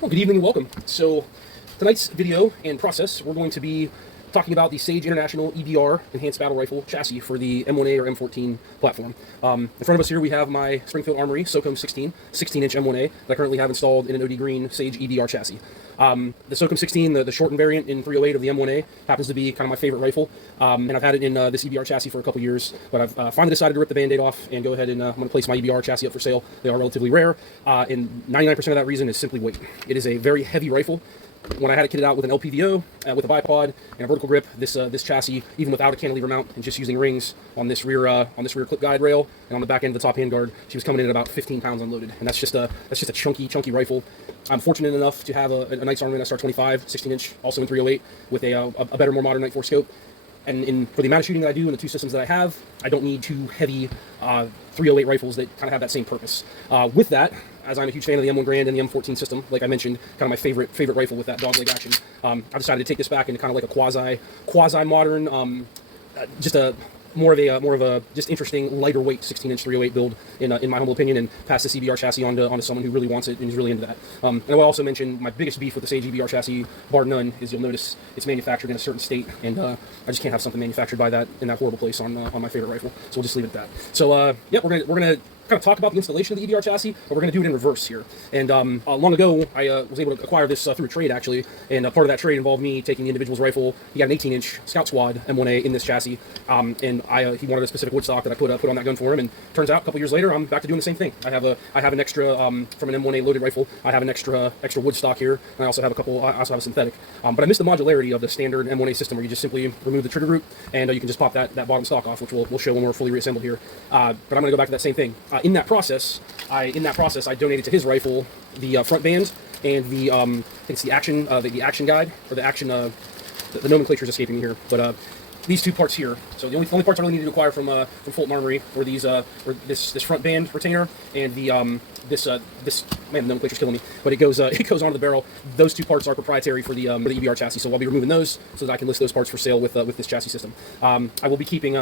Well, good evening and welcome. So tonight's video and process, we're going to be talking about the Sage International EBR Enhanced Battle Rifle chassis for the M1A or M14 platform. In front of us here we have my Springfield Armory SOCOM 16-inch M1A that I currently have installed in an OD Green Sage EBR chassis. The SOCOM 16, the shortened variant in 308 of the M1A, happens to be kind of my favorite rifle, and I've had it in this EBR chassis for a couple years, but I've finally decided to rip the Band-Aid off and go ahead and I'm going to place my EBR chassis up for sale. They are relatively rare, and 99% of that reason is simply weight. It is a very heavy rifle. When I had it kitted out with an LPVO, with a bipod and a vertical grip, this chassis, even without a cantilever mount and just using rings on this rear clip guide rail and on the back end of the top handguard, she was coming in at about 15 pounds unloaded, and that's just a chunky rifle. I'm fortunate enough to have a Knight's Armament SR25 16-inch, also in 308, with a better, more modern Night 4 scope. And for the amount of shooting that I do and the two systems that I have, I don't need two heavy 308 rifles that kind of have that same purpose. With that, as I'm a huge fan of the M1 Garand and the M14 system, like I mentioned, kind of my favorite rifle with that dogleg action, I decided to take this back into kind of like a quasi modern, just a more of a just interesting lighter weight 16-inch 308 build in my humble opinion, and pass this EBR chassis onto someone who really wants it and is really into that. And I will also mention my biggest beef with the Sage EBR chassis, bar none, is you'll notice it's manufactured in a certain state, and I just can't have something manufactured by that in that horrible place on my favorite rifle. So we'll just leave it at that. So yeah, we're gonna kind of talk about the installation of the EBR chassis, but we're going to do it in reverse here. And long ago, I was able to acquire this through a trade, actually, and part of that trade involved me taking the individual's rifle. He got an 18-inch Scout Squad M1A in this chassis, and he wanted a specific wood stock that I put on that gun for him, and turns out a couple years later, I'm back to doing the same thing. I have an extra, from an M1A loaded rifle, I have an extra wood stock here, and I also have a synthetic. But I missed the modularity of the standard M1A system, where you just simply remove the trigger group, and you can just pop that bottom stock off, which we'll show when we're fully reassembled here. But I'm going to go back to that same thing. In that process, I donated to his rifle the front band and the I think it's the action guide, or the action the nomenclature is escaping me here, but these two parts here. So the only parts I really needed to acquire from Fulton Armory were these were this front band retainer and the this man, the nomenclature's killing me, but it goes onto the barrel. Those two parts are proprietary for the EBR chassis, so I'll be removing those so that I can list those parts for sale with this chassis system. I will be keeping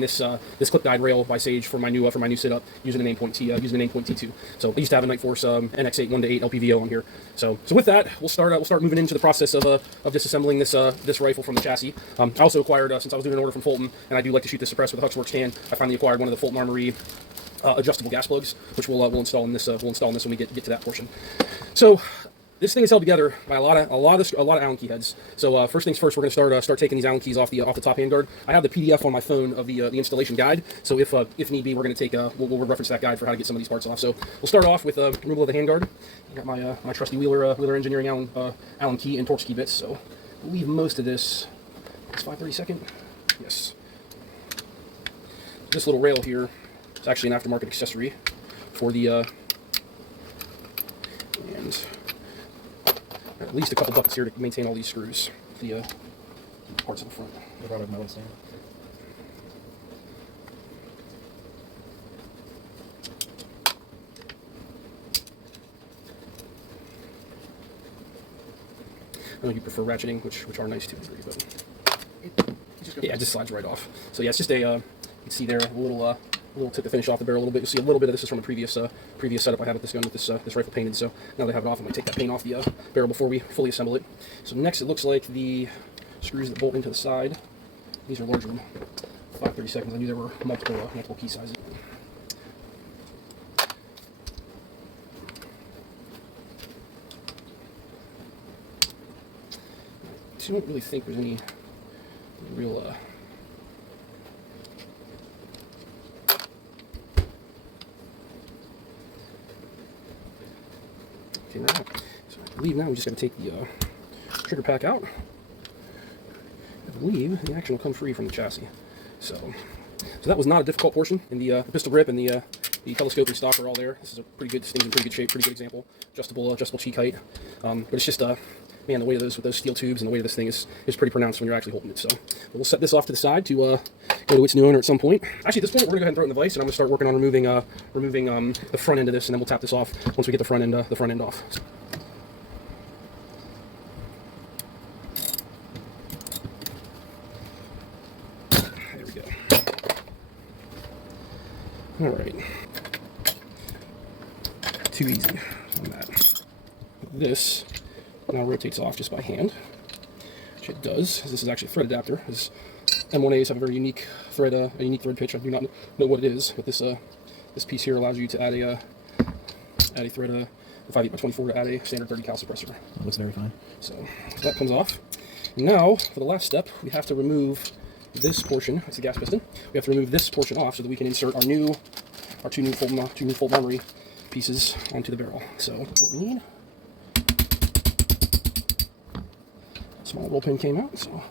this clip guide rail by Sage for my new sit-up using an aimpoint T2. So I used to have a Night Force NX8 1-8 LPVO on here. So with that, we'll start moving into the process of disassembling this rifle from the chassis. I also acquired, since I was doing an order from Fulton, and I do like to shoot this suppressed with a Huxworks can, I finally acquired one of the Fulton Armory adjustable gas plugs, which we'll install in this. We'll install in this when we get to that portion. So this thing is held together by a lot of Allen key heads. So first things first, we're going to start taking these Allen keys off the top handguard. I have the PDF on my phone of the installation guide. So if need be, we're going to take we'll reference that guide for how to get some of these parts off. So we'll start off with removal of the handguard. I got my trusty Wheeler Engineering Allen key and Torx key bits. So we'll leave most of this. It's 5/32. Yes. This little rail here. It's actually an aftermarket accessory for the, and at least a couple buckets here to maintain all these screws, the parts in the front. What about a metal stand? I know you prefer ratcheting, which are nice too, but yeah, it just slides right off. So yeah, it's just a, you can see there a little tip to finish off the barrel a little bit. You'll see a little bit of this is from a previous setup I had with this gun with this rifle painted. So now that I have it off, I'm going to take that paint off the barrel before we fully assemble it. So next, it looks like the screws that bolt into the side. These are larger than 5/32. I knew there were multiple key sizes. So I don't really think there's any real okay, now, so I believe now we just got to take the trigger pack out. I believe the action will come free from the chassis. So that was not a difficult portion. And the pistol grip and the telescope and stock are all there. This is a pretty good. This thing's in pretty good shape. Pretty good example. Adjustable cheek height. But it's just man, the weight of those with those steel tubes and the weight of this thing is pretty pronounced when you're actually holding it. So we'll set this off to the side to go to its new owner at some point. Actually, at this point, we're gonna go ahead and throw it in the vise, and I'm gonna start working on removing the front end of this, and then we'll tap this off once we get the front end off. So. There we go. All right. Too easy on that. this now rotates off just by hand, which it does. This is actually a thread adapter. This M1As have a very unique thread, pitch. I do not know what it is, but this piece here allows you to add a thread, a 5/8x24 to add a standard 30 cal suppressor. That looks very fine. So that comes off. Now, for the last step, we have to remove this portion. That's the gas piston. We have to remove this portion off so that we can insert our two new full armory pieces onto the barrel. So what we need. Small roll pin came out, so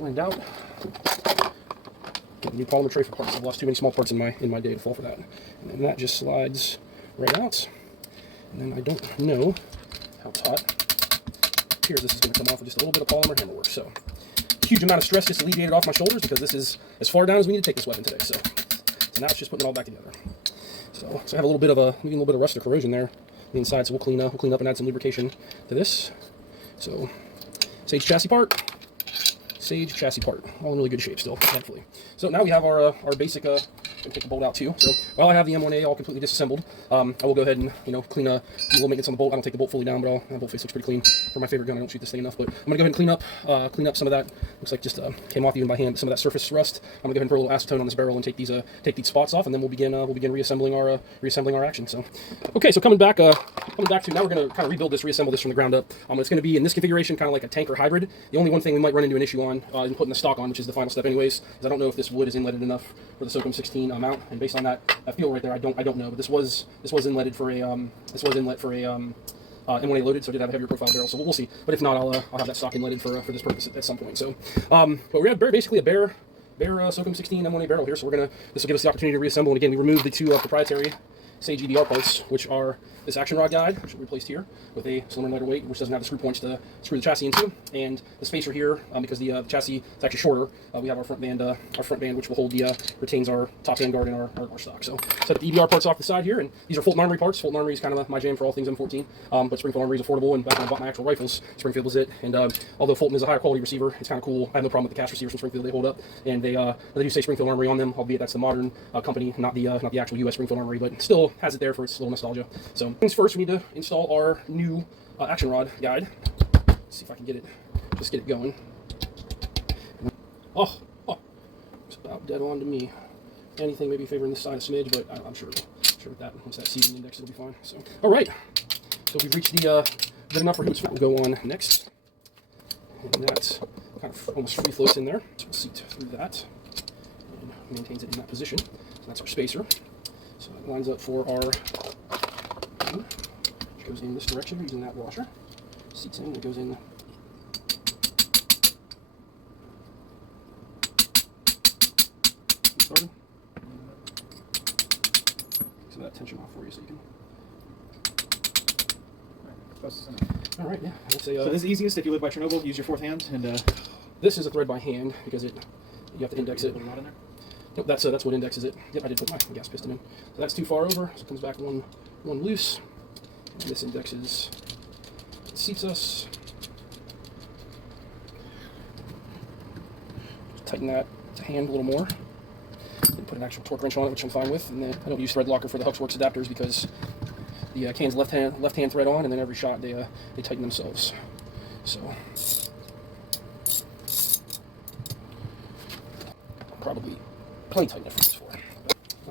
lined out. Get a new polymer tray for parts. I've lost too many small parts in my day to fall for that. And then that just slides right out. And then I don't know how taut here this is going to come off with just a little bit of polymer hammer work. So huge amount of stress just alleviated off my shoulders because this is as far down as we need to take this weapon today. So now it's just putting it all back together. So I have a little bit of rust or corrosion there on the inside. So we'll clean up and add some lubrication to this. So Sage chassis part, all in really good shape still, thankfully. So now we have our basic. I'm going to take the bolt out too. So while I have the M1A all completely disassembled, I will go ahead and clean do a little maintenance on the bolt. I don't take the bolt fully down, but that bolt face looks pretty clean. For my favorite gun, I don't shoot this thing enough. But I'm going to go ahead and clean up some of that. Looks like just came off even by hand. Some of that surface rust. I'm going to go ahead and pour a little acetone on this barrel and take these spots off, and then we'll begin reassembling our action. So okay, so coming back to now we're going to kind of rebuild this, reassemble this from the ground up. It's going to be in this configuration, kind of like a tanker hybrid. The only one thing we might run into an issue on in putting the stock on, which is the final step anyways, is I don't know if this wood is inletted enough for the SOCOM 16 mount, and based on that feel right there, I don't know. But this was inletted for a M1A loaded, so it did have a heavier profile barrel. So we'll see. But if not, I'll have that stock inletted for this purpose at some point. So, but we have basically a bare SOCOM 16 M1A barrel here. So this will give us the opportunity to reassemble. And again, we removed the two proprietary Sage EDR parts, which are this action rod guide, which we replaced here with a slimmer, lighter weight, which doesn't have the screw points to screw the chassis into, and the spacer here, because the chassis is actually shorter. We have our front band, which will hold retains our top hand guard and our stock. So set the EDR parts off the side here, and these are Fulton Armory parts. Fulton Armory is kind of my jam for all things M14, but Springfield Armory is affordable, and back when I bought my actual rifles, Springfield was it. And although Fulton is a higher quality receiver, it's kind of cool. I have no problem with the cast receivers from Springfield; they hold up, and they do say Springfield Armory on them, albeit that's the modern company, not the actual U.S. Springfield Armory, but still has it there for its little nostalgia. So things first, we need to install our new action rod guide. Let's see if I can get it going. Oh, it's about dead on to me. Anything maybe favoring this side a smidge, but I'm sure with that, once that seating index, it'll be fine. So, all right. So we've reached the good enough for hoops. We'll go on next, and that kind of almost free floats in there. So we'll seat through that and maintains it in that position. So that's our spacer. So it lines up for our which goes in this direction using that washer. Seats in, it goes in. Started. So that tension off for you so you can. All right, yeah. So this is easiest if you live by Chernobyl. Use your fourth hand, and this is a thread by hand because you have to index it. Put a rod in there? Nope, that's what indexes it. Yep, I did put my gas piston in. So that's too far over, so it comes back one loose. And this indexes, it seats us. Tighten that to hand a little more. Then put an actual torque wrench on it, which I'm fine with. And then I don't use thread locker for the Huxworks adapters because the can's left hand thread on, and then every shot they tighten themselves. So probably plenty tight enough for this for.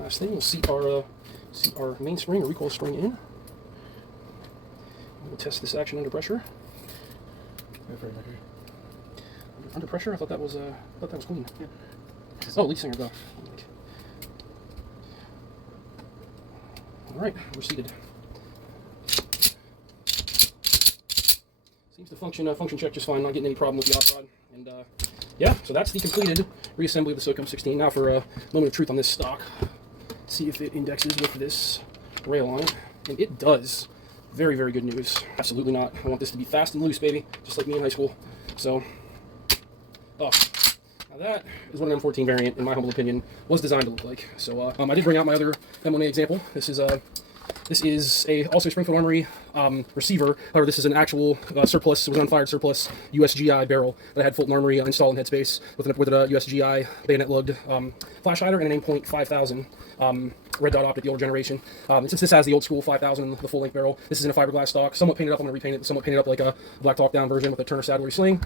Last thing, we'll seat our mainspring or recoil spring in. We'll test this action under pressure. Under pressure? I thought that was clean. Yeah. Oh, lead singer go. All right, we're seated. Seems to function check just fine. Not getting any problem with the op rod. And yeah, so that's the completed reassembly of the SOCOM 16. Now for a moment of truth on this stock. See if it indexes with this rail on it, and it does. Very, very good news. Absolutely not. I want this to be fast and loose, baby, just like me in high school. So, now that is what an M14 variant, in my humble opinion, was designed to look like. So, I did bring out my other M1A example. This is also a Springfield Armory receiver. However, this is an actual surplus. It was an unfired surplus USGI barrel that I had Fulton Armory installed in headspace with a USGI bayonet lugged flash hider and an aim point 5000 red dot optic, the older generation. Since this has the old school 5000, the full length barrel, this is in a fiberglass stock. Somewhat painted up. I'm going to repaint it. Somewhat painted up like a black talk down version with a Turner saddlery sling.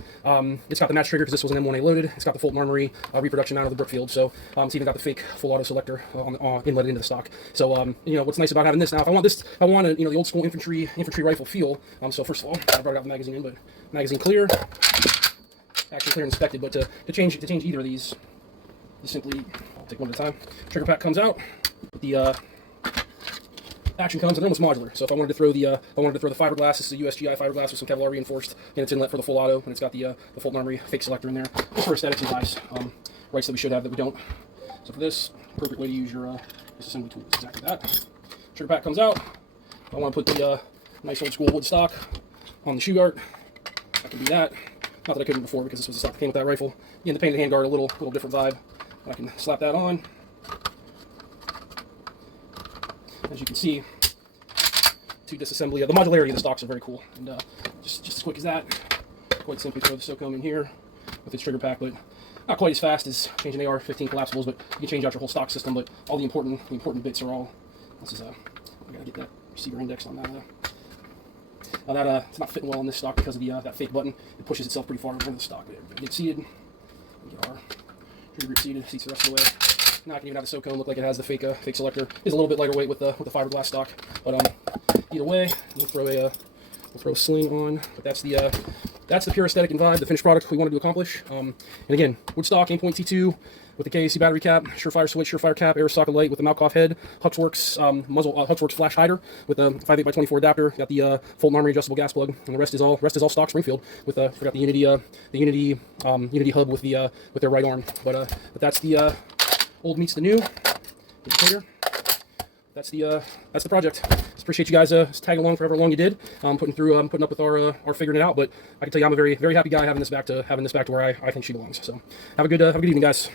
It's got the match trigger because this was an M1A loaded. It's got the Fulton Armory reproduction out of the Brookfield. So it's even got the fake full auto selector inletted into the stock. So you know what's nice about having this now. If I want this, I want a, you know, the old school infantry rifle feel. So first of all, I brought out the magazine in, but magazine clear, action clear and inspected. But to change either of these, you simply, I'll take one at a time. Trigger pack comes out. The action comes, and they're almost modular. So if I wanted to throw the fiberglass, this is a USGI fiberglass with some Kevlar reinforced in its inlet for the full auto, and it's got the Fulton Armory fake selector in there. Just for aesthetics and guys, rights that we should have that we don't. So for this, appropriate way to use your disassembly tool is exactly that. Trigger pack comes out. If I want to put the nice old school wood stock on the shoe guard, I can do that. Not that I couldn't before because this was the stock that came with that rifle. Again, the painted handguard, a little different vibe. I can slap that on. As you can see, to disassembly, the modularity of the stocks are very cool. And just as quick as that, quite simply throw the SOCOM in here with its trigger pack, but not quite as fast as changing AR-15 collapsibles, but you can change out your whole stock system, but all the important bits are all, this is, I gotta get that receiver index on that. It's not fitting well on this stock because of the that fake button. It pushes itself pretty far over the stock. But get seated, get our trigger grip seated, seats the rest of the way. Now I can even have the SOCOM look like it has the fake selector. It's a little bit lighter weight with the fiberglass stock, but either way, we'll throw a sling on. But that's the pure aesthetic and vibe, the finished product we wanted to accomplish. And again, wood stock, aim.point T2 with the KAC battery cap, Surefire switch, Surefire cap, air socket light with the Malkoff head, Huxworks muzzle, Huxworks flash hider with a 5.8x24 adapter. Got the Fulton Armory adjustable gas plug, and the rest is all stock Springfield with forgot the Unity hub with their right arm. But that's the old meets the new. That's the project. Just appreciate you guys tagging along for however long you did. Putting up with our figuring it out. But I can tell you, I'm a very happy guy having this back to where I think she belongs. So have a good evening, guys.